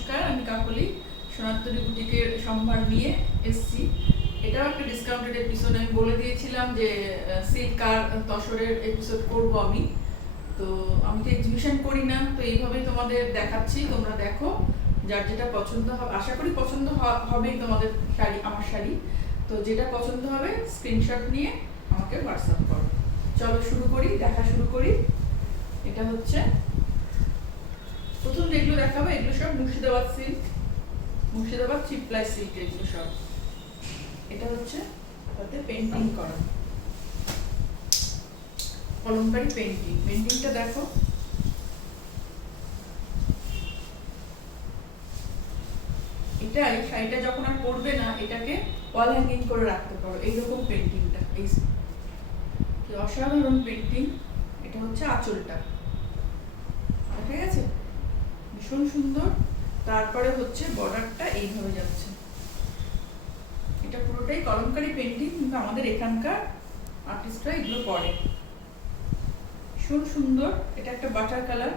নমস্কার, আমি কাকলি সোনাত্তরী বুটিকের সম্ভার নিয়ে এসেছি। এটাও একটা ডিসকাউন্টেড এপিসোড। আমি বলে দিয়েছিলাম যে সিল্ক আর তসরের এপিসোড করব আমি। তো আমি তো এক্সিবিশন করি না, তো এইভাবেই তোমাদের দেখাচ্ছি। তোমরা দেখো, যার যেটা পছন্দ হবে, আশা করি পছন্দ হবেই তোমাদের শাড়ি, আমার শাড়ি। তো যেটা পছন্দ হবে স্ক্রিনশট নিয়ে আমাকে হোয়াটসঅ্যাপ করো। চলো শুরু করি, দেখা শুরু করি। এটা হচ্ছে প্রথম যেগুলো দেখাবো, এগুলো সব মুর্শিদাবাদ সিল্ক, মুর্শিদাবাদ চিপলাই সিল্ক, এগুলো সব। এটা হচ্ছে তাতে পেন্টিং করা কলমকারী পেন্টিং। পেন্টিংটা দেখো, এটা এই শাড়িটা যখন আর পরবে না, এটাকে ওয়াল হ্যাঙ্গিং করে রাখতে পারো। এইরকম পেন্টিংটা, এই অসাধারণ পেন্টিং। এটা হচ্ছে আঁচলটা, দেখা গেছে, ভীষণ সুন্দর। তারপরে হচ্ছে বর্ডারটা এইভাবে যাচ্ছে। এটা পুরোটাই কলমকারী পেন্টিং, কিন্তু আমাদের এখানকার আর্টিস্টরা এগুলো করে, ভীষণ সুন্দর। এটা একটা বাটার কালার,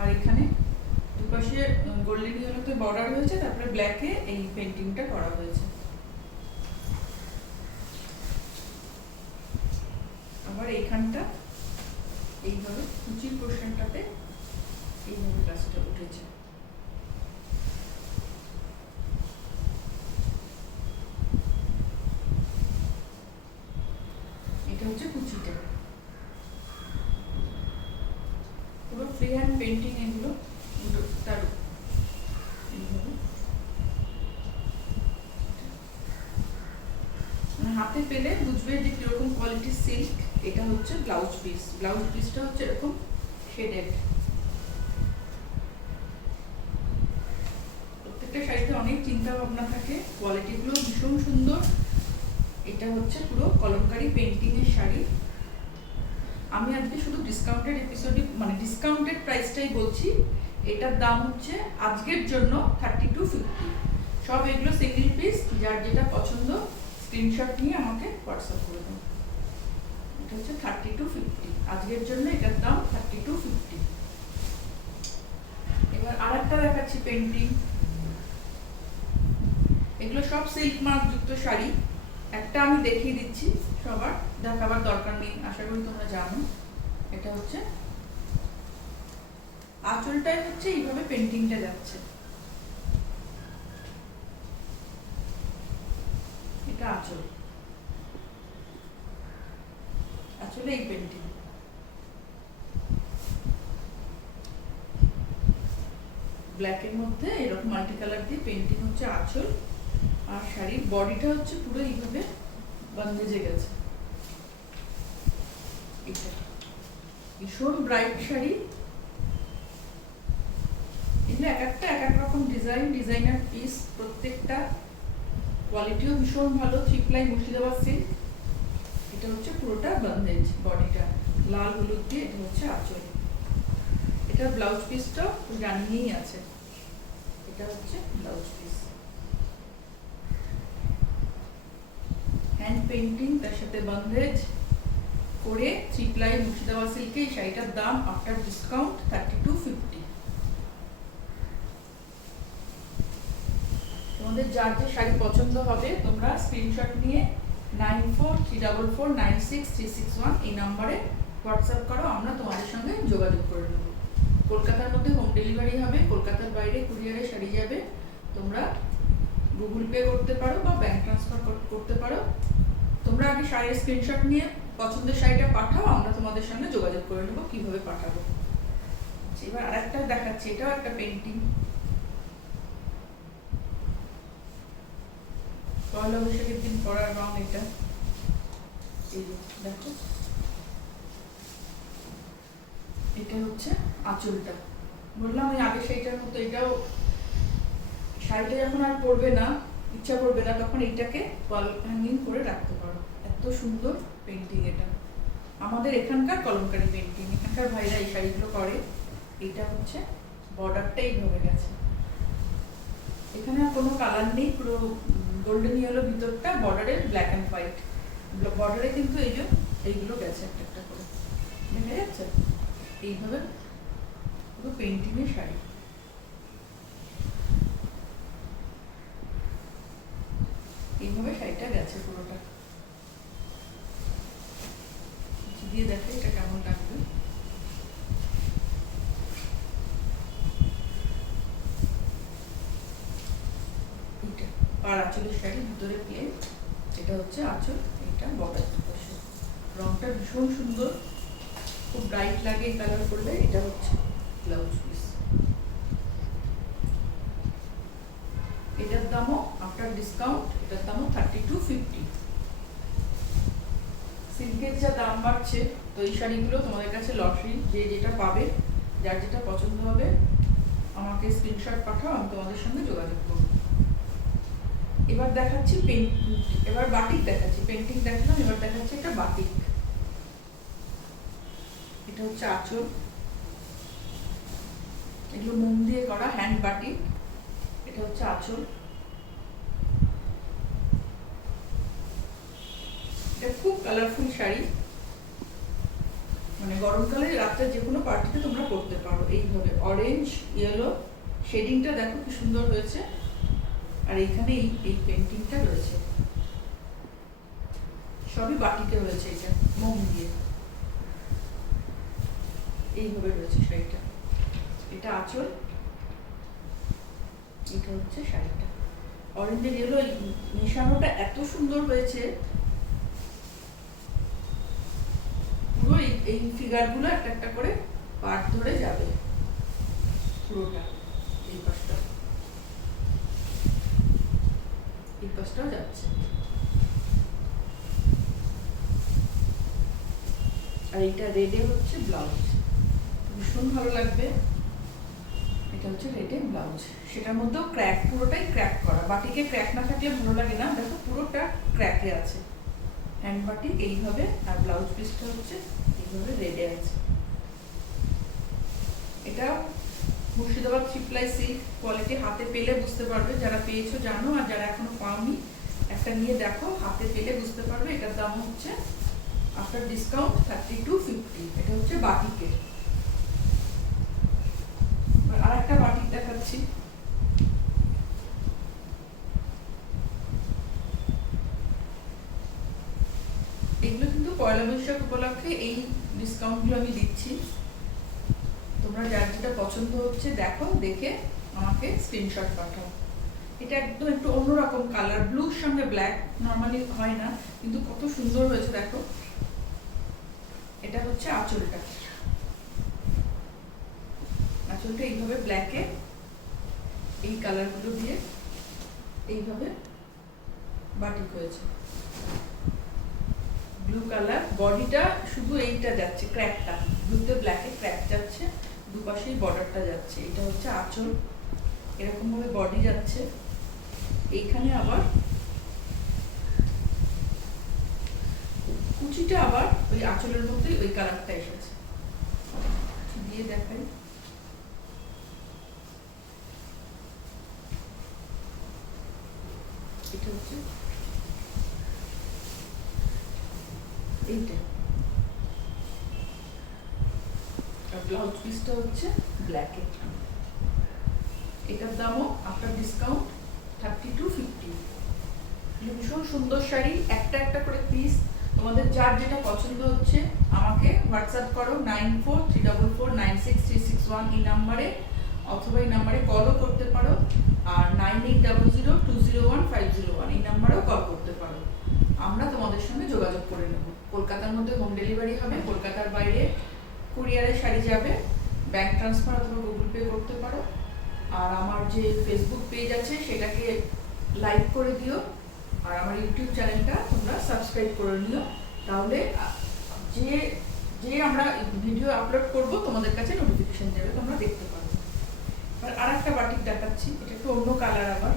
আর এখানে দুপাশে গোল্ডেন ইয়েলোতে বর্ডার হয়েছে, তারপরে ব্ল্যাকে এই পেন্টিংটা করা হয়েছে। আবার এইখানটা এইভাবে কুচির পোর্শনটাতে এইভাবে কাজটা উঠেছে। এটা হচ্ছে কুচিটা, পুরো ফ্রি হ্যান্ড পেন্টিং এগুলো। তার হাতে পেলে বুঝবে যে কিরকম কোয়ালিটির সিল্ক। এটা হচ্ছে ব্লাউজ পিস, ব্লাউজ পিসটা হচ্ছে এরকম শেডেড। প্রত্যেকটা শাড়িতে অনেক চিন্তা ভাবনা থাকে, কোয়ালিটিগুলো ভীষণ সুন্দর। এটা হচ্ছে পুরো কলমকারী পেন্টিং এর শাড়ি। আমি আজকে শুধু ডিসকাউন্টেড এপিসোডে, মানে ডিসকাউন্টেড প্রাইসটাই বলছি। এটার দাম হচ্ছে আজকের জন্য 3250। সব এগুলো সিঙ্গেল পিস, যার যেটা পছন্দ স্ক্রিনশট নিয়ে আমাকে হোয়াটসঅ্যাপ করে দেন। এটা হচ্ছে 3250 আজকের জন্য, এটার দাম 3250। এবার আরেকটা দেখাচ্ছি পেন্টিং। এগুলো সব সিল্ক মার্ক যুক্ত শাড়ি। একটা আমি দেখিয়ে দিচ্ছি, সবার দেখাবার দরকার নেই, আশা করি তোমরা জানো। এটা হচ্ছে আঁচলটাই হচ্ছে এইভাবে পেন্টিংটা যাচ্ছে। এটা আঁচল, আঁচলে এই পেন্টিং। ব্ল্যাকের মধ্যে এরকম মাল্টি কালার দিয়ে পেন্টিং হচ্ছে আঁচল। আর শাড়ির বডিটা হচ্ছে পুরো এইভাবে বন্ধেজে গেছে। এটা ভীষণ ব্রাইট শাড়ি। এগুলো এক একটা এক এক রকম ডিজাইন, ডিজাইনার পিস। প্রত্যেকটা কোয়ালিটিও ভীষণ ভালো। চিপলাই মুর্শিদাবাদ সিল্ক। এটা হচ্ছে পুরোটা বন্ধেজ, বডিটা লাল হলুদ দিয়ে। এটা হচ্ছে আঁচল। এটা ব্লাউজ পিসটা জানিয়েই আছে। এটা হচ্ছে ব্লাউজ পিস, হ্যান্ড পেন্টিং, তার সাথে বন্ধেজ করে চিপলাই মুর্শিদাবাদ সিল্কে এই শাড়িটার দাম আফটার ডিসকাউন্ট 3250। তোমাদের যার যে শাড়ি পছন্দ হবে তোমরা স্ক্রিনশট নিয়ে 9434496361 এই নাম্বারে হোয়াটসঅ্যাপ করো, আমরা তোমাদের সঙ্গে যোগাযোগ করে নেব। কলকাতার মধ্যে হোম ডেলিভারি হবে, কলকাতার বাইরে কুরিয়ারে শাড়ি যাবে। তোমরা গুগল পে করতে পারো বা ব্যাংক ট্রান্সফার করতে পারো। তোমরা আগে শাড়ির স্ক্রিনশট নিয়ে পছন্দের শাড়িটা পাঠাও, আমরা তোমাদের সঙ্গে যোগাযোগ করে নেবো কিভাবে পাঠাবো। এবার আরেকটা দেখাচ্ছি, এটাও একটা পেন্টিং। পয়লা বৈশাখের দিন পরার রং এটা। এই দেখো, এটা হচ্ছে আঁচলটা। বললাম ওই আগে শাড়িটার মতো, এটাও শাড়িটা যখন আর পরবে না, ইচ্ছা করবে না, তখন এইটাকে ওয়াল হ্যাঙ্গিং করে রাখতে পারো। এত সুন্দর পেন্টিং এটা, আমাদের এখানকার কলমকারী পেন্টিং। এখানকার ভাইরা এই শাড়িগুলো করে। এটা হচ্ছে বর্ডারটা এইভাবে গেছে, এখানে আর কোনো কালার নেই, পুরো গোল্ডেন ইয়েলো ভিতরটা, বর্ডারে ব্ল্যাক অ্যান্ড হোয়াইট। বর্ডারে কিন্তু এই যে এইগুলো গেছে একটা একটা করে, দেখা যাচ্ছে। এইভাবে পুরো পেন্টিংয়ের শাড়ি। পাড় আঁচলের শাড়ি, ভিতরে প্লেন। এটা হচ্ছে আঁচল, এটা বর্ডার পাশে। রংটা ভীষণ সুন্দর, খুব ব্রাইট লাগে এই কালার করলে। এটা হচ্ছে ব্লাউজ পিস। এটার দামও আফটার ডিসকাউন্ট, এটার দামও 3250। সিল্কের যা দাম বাড়ছে, তো এই শাড়িগুলো তোমাদের কাছে লটারি, যে যেটা পাবে, যার যেটা পছন্দ হবে আমাকে স্ক্রিনশট পাঠাও, আমি তোমাদের সঙ্গে যোগাযোগ করব। এবার দেখাচ্ছি এবার বাটিক দেখাচ্ছি। পেন্টিং দেখালাম, এবার দেখাচ্ছি একটা বাটিক। এটা হচ্ছে আঁচল, এগুলো মোম দিয়ে করা হ্যান্ড বাটিক। এটা হচ্ছে আঁচল। এটা খুব কালারফুল শাড়ি, মানে গরমকালে রাত্রে যে কোনো পার্টিতে তোমরা পরতে পারো। এইভাবে অরেঞ্জ ইয়েলো শেডিংটা দেখো কি সুন্দর হয়েছে, আর এইখানে এই পেন্টিংটা রয়েছে, সবই বাটিকে রয়েছে। এটা মোম দিয়ে এইভাবে রয়েছে শাড়িটা। এটা আঁচল, এটা হচ্ছে শাড়িটা। অরেঞ্জের ইয়েলো মেশানোটা এত সুন্দর হয়েছে, পুরো এই ফিগারগুলো একটা একটা করে পার্ট ধরে যাবে পুরোটা। এই পাশটা, এই পাশটাও যাচ্ছে। আর এটা রেডে হচ্ছে ব্লাউজ, ভীষণ ভালো লাগবে। এটা হচ্ছে রেডে ব্লাউজ, সেটার মধ্যেও ক্র্যাক, পুরোটাই ক্র্যাক করা। বাটিকে ক্র্যাক না থাকলে ভালো লাগে না, দেখো পুরোটা ক্র্যাকে আছে। হ্যান্ড বাটিক এইভাবে, আর ব্লাউজ পিসটা হচ্ছে এইভাবে রেডে আছে। এটা মুর্শিদাবাদ 3 সিল্ক কোয়ালিটি। হাতে পেলে বুঝতে পারবে, যারা পেয়েছো জানো, আর যারা এখনো পাওনি একটা নিয়ে দেখো, হাতে পেলে বুঝতে পারবে। এটার দাম হচ্ছে আফটার ডিসকাউন্ট 3250। এটা হচ্ছে বাটিকের। আর একটা বাটিক দেখাচ্ছি। এগুলো কিন্তু পয়লা বৈশাখ উপলক্ষে এই ডিসকাউন্টগুলো আমি দিচ্ছি। তোমরা যার যেটা পছন্দ হচ্ছে দেখো, দেখে আমাকে স্ক্রিনশট পাঠাও। এটা একদম একটু অন্যরকম কালার, ব্লুর সঙ্গে ব্ল্যাক, নর্মালি হয় না, কিন্তু কত সুন্দর হয়েছে দেখো। এটা হচ্ছে আঁচলটা, আঁচলটা এইভাবে ব্ল্যাকে এই কালারগুলো দিয়ে এইভাবে বাটিক হয়েছে। ব্লু কালার, বডিটা শুধু এইটা যাচ্ছে ক্র্যাকটা, ব্লুতে ব্ল্যাকে ক্র্যাক যাচ্ছে, দুপাশেই বর্ডারটা যাচ্ছে। এটা হচ্ছে আঁচল, এরকম ভাবে বডি যাচ্ছে। এইখানে আবার কুচিটা আবার ওই আঁচলের মধ্যেই ওই কালারটা এসেছে। দিয়ে দেখাই, এটা হচ্ছে এইটা, আর ব্লাউজ পিসটা হচ্ছে ব্ল্যাকে। এটার দামও আফটার ডিসকাউন্ট 3250। ভীষণ সুন্দর শাড়ি, একটা একটা করে পিস। তোমাদের যার যেটা পছন্দ হচ্ছে আমাকে হোয়াটসঅ্যাপ করো 9434496361 এই নাম্বারে, অথবা এই নাম্বারে কলও করতে পারো। আর 9800201501 এই নাম্বারেও কল করতে পারো, আমরা তোমাদের সঙ্গে যোগাযোগ করে নেব। কলকাতার মধ্যে হোম ডেলিভারি হবে, কলকাতার বাইরে কুরিয়ারে শাড়ি যাবে। ব্যাংক ট্রান্সফার অথবা গুগল পে করতে পারো। আর আমার যে ফেসবুক পেজ আছে সেটাকে লাইক করে দিও, আর আমার ইউটিউব চ্যানেলটা তোমরা সাবস্ক্রাইব করে নিও, তাহলে যে যে আমরা ভিডিও আপলোড করব তোমাদের কাছে নোটিফিকেশন যাবে, তোমরা দেখতে পারো। আর একটা বাটিক দেখাচ্ছি, এটা একটু অন্য কালার আবার।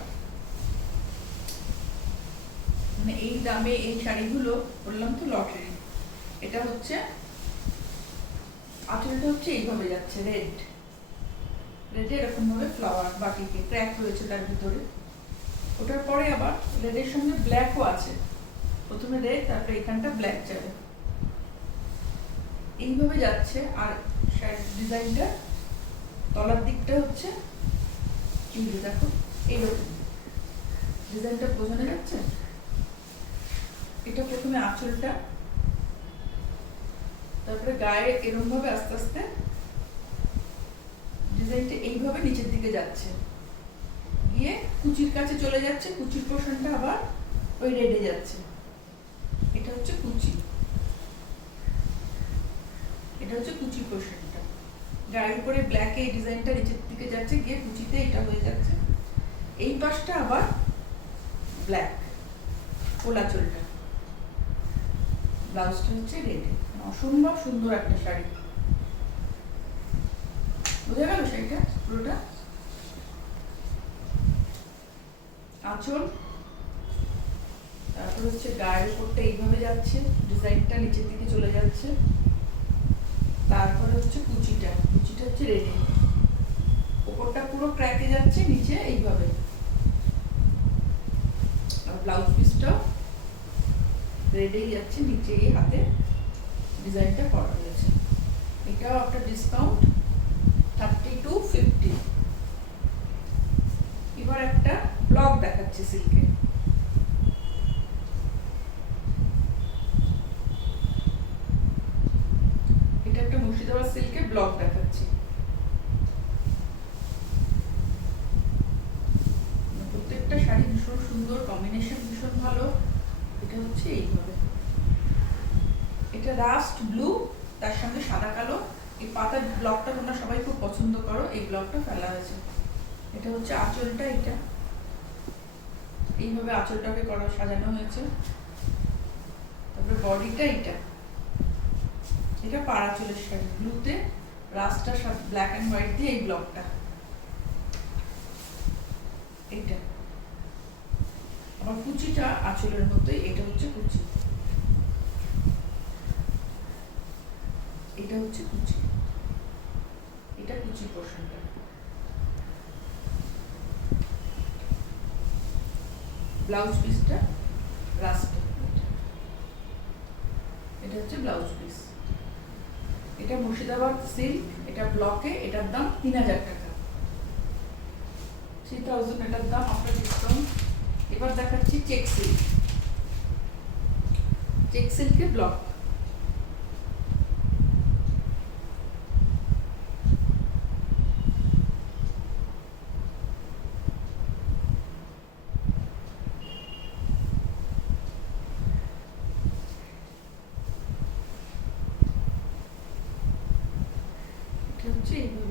মানে এই দামে এই শাড়িগুলো বললাম তো লটারি। এটা হচ্ছে আঁচলটা হচ্ছে এইভাবে যাচ্ছে, রেড রেডে এরকম ভাবে ফ্লাওয়ার, বাটিকে ক্র্যাক রয়েছে তার ভিতরে। ওটার পরে আবার রেডের সঙ্গে ব্ল্যাকও আছে, প্রথমে রেড তারপরে এখানটা ব্ল্যাক যাবে, এইভাবে যাচ্ছে। আর ডিজাইনটা তলার দিকটা হচ্ছে এই যে দেখো, এইরকম ডিজাইনটা বোঝানো যাচ্ছে। এটা প্রথমে আঁচলটা, তারপরে গায়ে এরকম ভাবে আস্তে আস্তে ডিজাইনটা এইভাবে নিচের দিকে যাচ্ছে, গিয়ে কুচির কাছে চলে যাচ্ছে, কুচির পোর্শনটা আবার ওই রেডে যাচ্ছে। এটা হচ্ছে কুচি, এটা হচ্ছে কুচি পোর্শনটা। গায়ের উপরে ব্ল্যাকে এই ডিজাইনটা নিচের দিকে যাচ্ছে, গিয়ে কুচিতে এটা হয়ে যাচ্ছে। এই পাশটা আবার ব্ল্যাক, কোলা চোলটা, ব্লাউজটা হচ্ছে রেডে। অসম্ভব সুন্দর একটা শাড়ি, বোঝা গেল শাড়িটা পুরোটা। আঁচল, তারপর হচ্ছে গায়ের উপরটা এইভাবে যাচ্ছে, ডিজাইনটা নিচের দিকে চলে যাচ্ছে। তারপরে হচ্ছে কুচিটা, কুচিটা হচ্ছে রেডি, উপরটা পুরো ক্র্যাকে যাচ্ছে, নিচে এইভাবে। আর ব্লাউজ পিসটাও রেডেই যাচ্ছে, নিচে এই হাতে ডিজাইনটা করা হয়েছে। এটাও একটা ডিসকাউন্ট 3250। এবার একটা ব্লক দেখাচ্ছি সিল্কে। এটা একটা মুর্শিদাবাদ সিল্কে ব্লক দেখাচ্ছি। প্রত্যেকটা শাড়ি ভীষণ সুন্দর, কম্বিনেশন ভীষণ ভালো। এটা হচ্ছে এইভাবে, এটা রাস্ট ব্লু, তার সঙ্গে সাদা কালো। এই পাতার ব্লকটা তোমরা সবাই খুব পছন্দ করো, এই ব্লকটা ফেলা হয়েছে। এটা হচ্ছে আঁচলটা, এটা এইভাবে আঁচলটাকে করা সাজানো হয়েছে। তারপরে বডিটা এটা, এটা পাড়া চুলের শাড়ি, ব্লুতে রাস্টটা ব্ল্যাক এন্ড হোয়াইট দিয়ে এই ব্লকটা। এটা আবার কুচিটা আঁচলের মতোই, এটা হচ্ছে কুচি, এটা হচ্ছে কুচি, এটা কুচি পোর্শনটা। ব্লাউজ পিসটা রাস্টে, এটা হচ্ছে ব্লাউজ পিস। এটা মুর্শিদাবাদ সিল্ক, এটা ব্লকে, এটার দাম 3000 টাকা, 3000 এটার দাম আপনার ডিসকাউন্ট। এবার দেখাচ্ছি চেক সিল্ক, চেক সিল্কে ব্লক।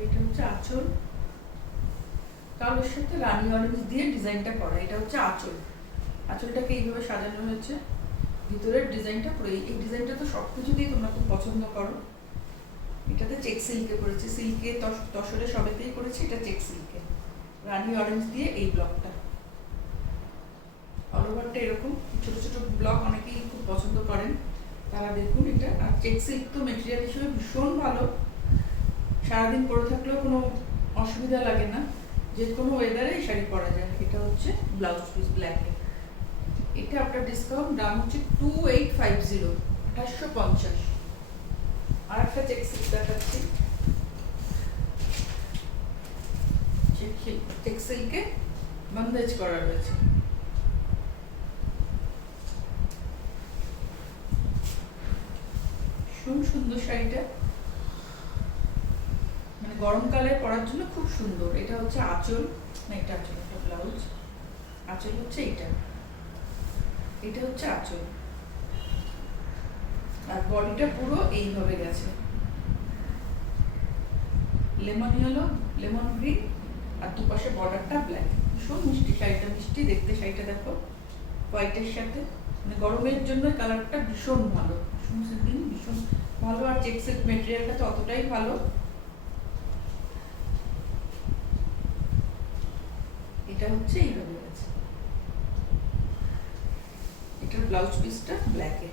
এটা হচ্ছে আঁচল, কালোর সাথে রানী অরেঞ্জ দিয়ে ডিজাইনটা করা। এটা হচ্ছে আঁচল, আঁচলটাকে এইভাবে সাজানো হয়েছে। ভিতরের ডিজাইনটা পুরো এই ডিজাইনটা তো সবকিছুতেই তোমরা খুব পছন্দ করো। এটাতে চেক সিল্কে করেছে, সিল্কে তসরে সবেতেই করেছে, এটা চেক সিল্কে রানী অরেঞ্জ দিয়ে এই ব্লকটা। অল ওভারটা এরকম ছোট ছোট ব্লক অনেকেই খুব পছন্দ করেন, তারা দেখুন এটা। আর চেক সিল্ক তো মেটেরিয়াল হিসেবে ভীষণ ভালো, সারাদিন পরে থাকলেও কোনো অসুবিধা লাগে না, যে কোনো ওয়েদারে এই শাড়ি পরা যায়। এটা হচ্ছে ব্লাউজ পিস ব্ল্যাকে। এটা আপনার ডিসকাউন্ট দাম হচ্ছে 2850, 2850। আর একটা চেক সিল্ক দেখাচ্ছি, চেক সিল্কে বন্দেজ করা রয়েছে। সুন্দর শাড়িটা, মানে গরমকালে পরার জন্য খুব সুন্দর। এটা হচ্ছে আঁচল, না এটা আঁচল, এটা ব্লাউজ। আঁচল হচ্ছে এইটা, এটা হচ্ছে আঁচল। আর বডিটা পুরো এইভাবে গেছে, লেমন ইয়েলো, লেমন গ্রিন, আর দুপাশে বর্ডারটা ব্ল্যাক। ভীষণ মিষ্টি শাড়িটা, মিষ্টি দেখতে শাড়িটা দেখো, হোয়াইটের সাথে। মানে গরমের জন্য কালারটা ভীষণ ভালো, ভীষণ সিম্পল, ভীষণ ভালো। আর চেক সিল্ক মেটেরিয়ালটা তো অতটাই ভালো। এটা হচ্ছে এইভাবে গেছে, এটার ব্লাউজ পিসটা ব্ল্যাকে।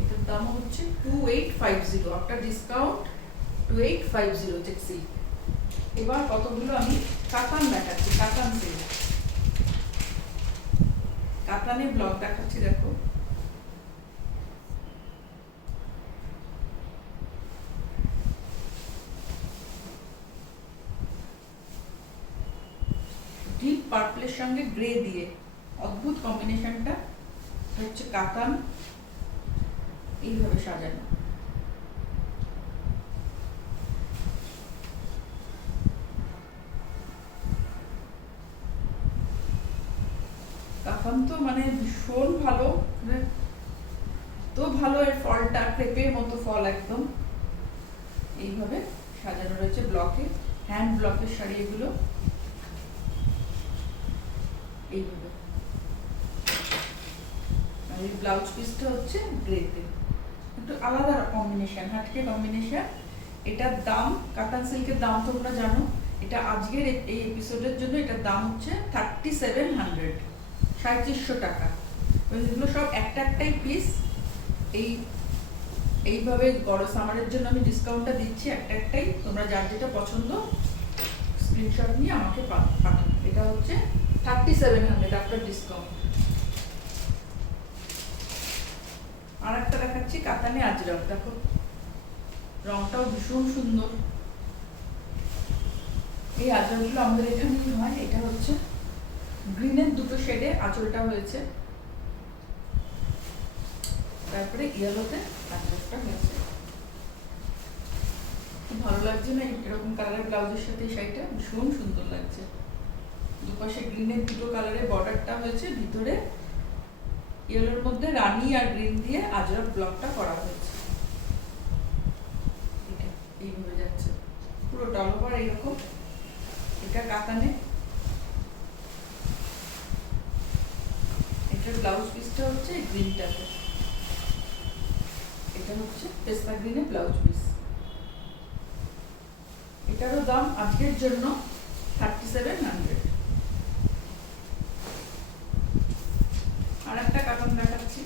এটার দাম হচ্ছে 2850, আপনার ডিসকাউন্ট 2850 চেক সিল্ক। এবার কতগুলো আমি কাতান দেখাচ্ছি, কাতান সিল্ক, কাতানের ব্লক দেখাচ্ছি। দেখো ডিপ পার্পলের সঙ্গে গ্রে দিয়ে অদ্ভুত কম্বিনেশনটা হচ্ছে কাতান, এইভাবে সাজানো। তো মানে ভীষণ ভালো, মানে তো ভালো। এর ফলটা ক্রেপের মতো ফল একদম। এইভাবে সাজানো রয়েছে ব্লকে, হ্যান্ড ব্লকের শাড়ি এগুলো। এইভাবে আর এই ব্লাউজ পিসটা হচ্ছে গ্রেতে, একটু আলাদা কম্বিনেশন, হাটকে কম্বিনেশন। এটার দাম, কাতান সিল্কের দাম তোমরা জানো, এটা আজকের এই এপিসোডের জন্য এটার দাম হচ্ছে 3700, 3700 টাকা। এগুলো সব একটা একটাই পিস। এইভাবে গড় সামারের জন্য আমি ডিসকাউন্টটা দিচ্ছি একটা একটাই। তোমরা যার যেটা পছন্দ স্ক্রিনশট নিয়ে আমাকে পাঠান। এটা হচ্ছে 3700 আফটার ডিসকাউন্ট। আর একটা দেখাচ্ছি কাতানে আজরাক, দেখো রংটাও ভীষণ সুন্দর। এই আঁচলগুলো আমাদের এখানেই হয়। এটা হচ্ছে গ্রিনের দুটো শেডে আঁচলটা হয়েছে, তারপরে ইয়েলোতে আঁচলটা হয়েছে। খুব ভালো লাগছে না এরকম কালারের ব্লাউজের সাথে? শাড়িটা ভীষণ সুন্দর লাগছে। দুপাশে গ্রিনের দুটো কালারের বর্ডারটা হয়েছে, ভিতরে ইয়েলোর মধ্যে রানী আর গ্রিন দিয়ে আজরাক ব্লকটা করা হয়েছে। এটা এইভাবে যাচ্ছে পুরো অল ওভার এইরকম। এটা কাতানে। এটার ব্লাউজ পিসটা হচ্ছে গ্রিনটাতে, এটা হচ্ছে পেস্তা গ্রিনের ব্লাউজ পিস। এটারও দাম আজকের জন্য 3700। আর একটা কাতান দেখাচ্ছি।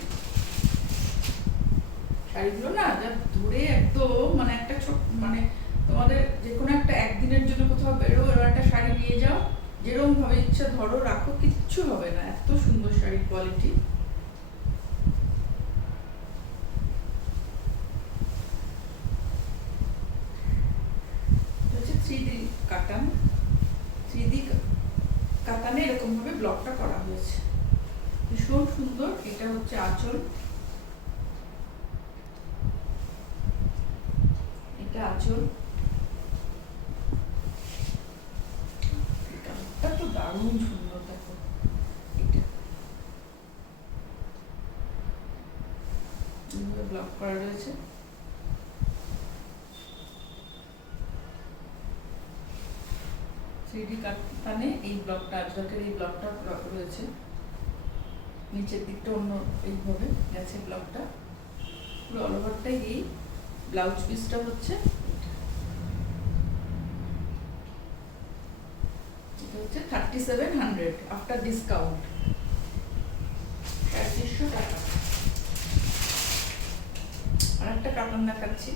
শাড়িগুলো না যা ধরে একদম মানে একটা ছোট, মানে তোমাদের যে কোনো একটা একদিনের জন্য কোথাও বেরো, এবার একটা শাড়ি নিয়ে যাও, যেরকম ভাবে ইচ্ছা ধরো রাখো, কিচ্ছু হবে না। এত সুন্দর শাড়ির কোয়ালিটি। হচ্ছে 3D কাতান। 3D কাতানে এরকম ভাবে ব্লকটা করা হয়েছে, ভীষণ সুন্দর। এটা হচ্ছে আঁচল, এটা আঁচল। এটা তো দারুণ সুন্দর, দেখো এটা ব্লক করা রয়েছে। কাতানে এই ব্লকটা, আজরাকের এই ব্লকটা রয়েছে। নিচের দিকটা অন্য এইভাবে গেছে ব্লকটা, পুরো অল ওভারটাই। এই ব্লাউজ পিসটা হচ্ছে এটা হচ্ছে 3700 আফটার ডিসকাউন্ট, 3700 টাকা। আর একটা কাতান দেখাচ্ছি।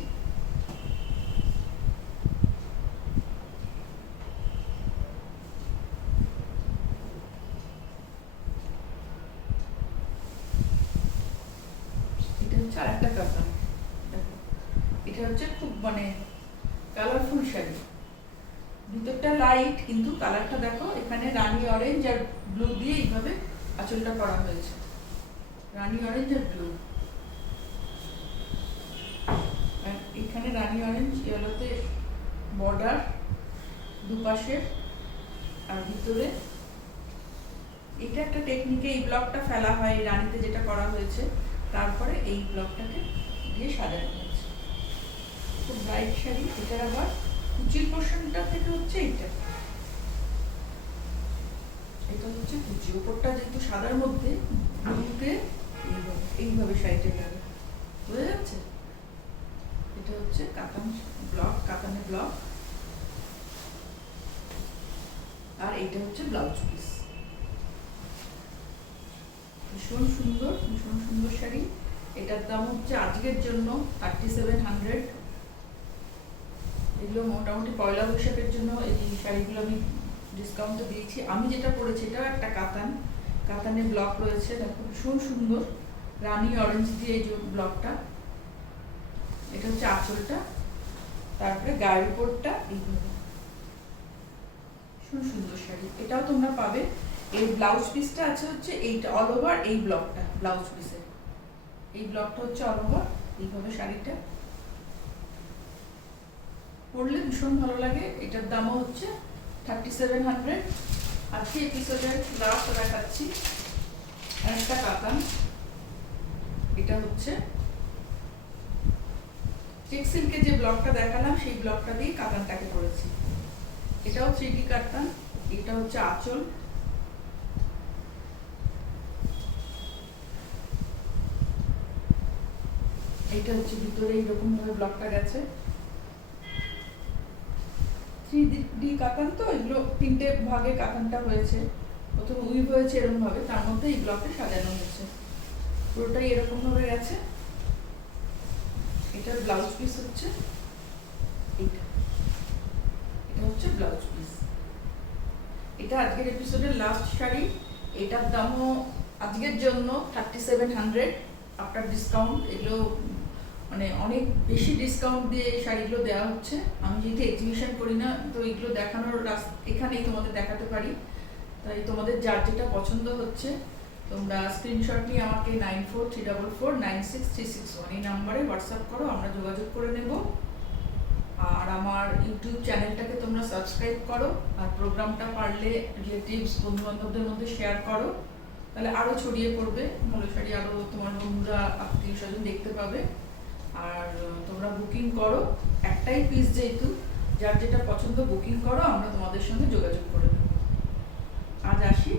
আরেকটা কাতান, দেখো এটা হচ্ছে খুব মানে কালারফুল শাড়ি। ভিতরটা লাইট কিন্তু কালারটা দেখো, এখানে রানী অরেঞ্জ আর ব্লু দিয়ে এইভাবে আঁচলটা করা হয়েছে। রানী অরেঞ্জ আর ব্লু, আর এখানে রানী অরেঞ্জ ইয়েলোতে বর্ডার দুপাশে, আর ভিতরে এটা একটা টেকনিকে এই ব্লকটা ফেলা হয়, এই রানীতে যেটা করা হয়েছে, তারপরে এই ব্লকটাকে দিয়ে সাজানো হয়েছে। খুব ব্রাইট শাড়ি। এটার আবার কুচির পোর্শনটা থেকে হচ্ছে এইটা, এটা হচ্ছে কুচি। উপরটা যেহেতু সাদার মধ্যে ব্লুতে এইভাবে শাড়িটা যাবে, বোঝা যাচ্ছে? এটা হচ্ছে কাতান ব্লক, কাতানের ব্লক। আর এইটা হচ্ছে ব্লাউজ পিস। ভীষণ সুন্দর, ভীষণ সুন্দর শাড়ি। এটার দাম হচ্ছে আজকের জন্য 3700। এগুলো মোটামুটি পয়লা বৈশাখের জন্য এই শাড়িগুলো আমি ডিসকাউন্টে দিয়েছি। আমি যেটা পরেছি এটাও একটা কাতান, কাতানের ব্লক রয়েছে, দেখো ভীষণ সুন্দর। রানী অরেঞ্জ দিয়ে এই যে ব্লকটা, এটা হচ্ছে আঁচলটা, তারপরে গায়ের উপরটা এইভাবে। ভীষণ সুন্দর শাড়ি, এটাও তোমরা পাবে। এই ব্লাউজ পিসটা আছে হচ্ছে এইটা অল ওভার, এই ব্লকটা ব্লাউজ পিসের এই ব্লকটা হচ্ছে অল ওভার এইভাবে। শাড়িটা পরলে ভীষণ ভালো লাগে। এটার দামও হচ্ছে 3700। আজকে এপিসোডের লাস্ট দেখাচ্ছি। আর একটা কাতান, এটা হচ্ছে চেক সিল্কে যে ব্লকটা দেখালাম সেই ব্লকটা দিয়ে কাতানটাকে করেছি। এটাও 3D কাতান। এটা হচ্ছে আঁচল, এটা হচ্ছে ভিতরে এইরকম ভাবে ব্লকটা গেছে। 3D কাতান তো, এগুলো 3টে ভাগে কাতানটা হয়েছে। প্রথমে উইভ হয়েছে এরকম ভাবে, তার মধ্যে এই ব্লকটা সাজানো হয়েছে, পুরোটাই এরকম ভাবে গেছে। এটার ব্লাউজ পিস হচ্ছে এটা, এটা হচ্ছে ব্লাউজ পিস। এটা আজকের এপিসোডের লাস্ট শাড়ি। এটার দামও আজকের জন্য 3700 আফটার ডিসকাউন্ট। এগুলো মানে অনেক বেশি ডিসকাউন্ট দিয়ে এই শাড়িগুলো দেওয়া হচ্ছে। আমি যেহেতু এক্সিবিশন করি না, তো এগুলো দেখানোর এখানেই তোমাদের দেখাতে পারি। তাই তোমাদের যার যেটা পছন্দ হচ্ছে তোমরা স্ক্রিনশট নিয়ে আমাকে 9434496361 এই নাম্বারে হোয়াটসঅ্যাপ করো, আমরা যোগাযোগ করে নেব। আর আমার ইউটিউব চ্যানেলটাকে তোমরা সাবস্ক্রাইব করো, আর প্রোগ্রামটা পারলে রিলেটিভস বন্ধু বান্ধবদের মধ্যে শেয়ার করো, তাহলে আরও ছড়িয়ে পড়বে ভালো শাড়ি, আরও তোমার বন্ধুরা আত্মীয় স্বজন দেখতে পাবে। আর তোমরা বুকিং করো, একটাই পিস যেহেতু, যার যেটা পছন্দ বুকিং করো, আমরা তোমাদের সঙ্গে যোগাযোগ করে দেবো। আজ আসি।